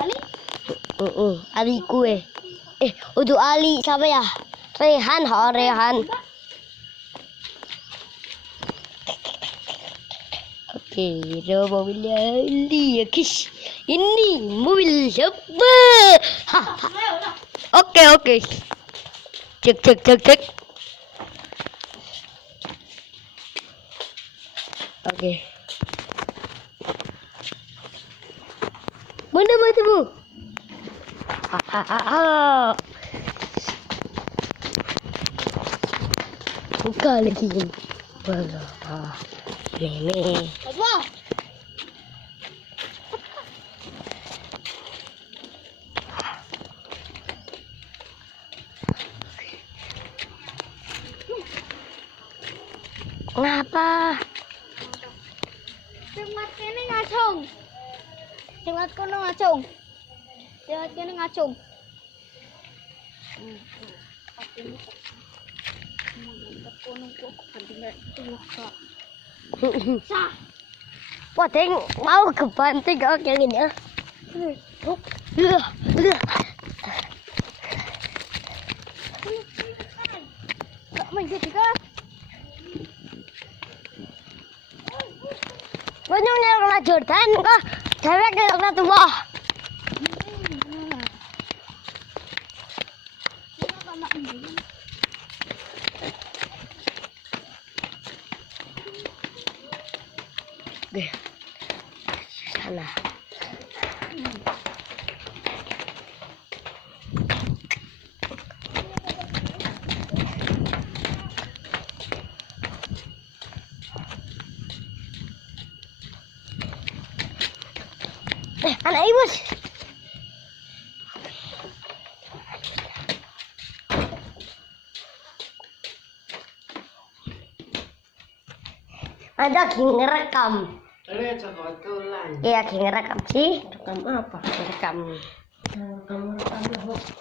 Ali? Ali kue. Untuk Ali siapa ya? Rehan, Rehan. Oke, itu mobilnya Ali ya guys. Ini mobil siapa? Oke. Cek. Oke. Mana matamu? Buka lagi ini. Meme. Apa? Ngapa? Semat kene ngacung. Semat kono ngacung. Semat kene ngacung. Wah, mau kebanting kok kayak gini ya. Gak main gitu kan? Banyak kena Jordan kok. Cewek kena tua. Oke. Sana. Anak ibu. Ada ngerekam. Iya, ngerekam sih. Rekam apa? Rekam. Rekam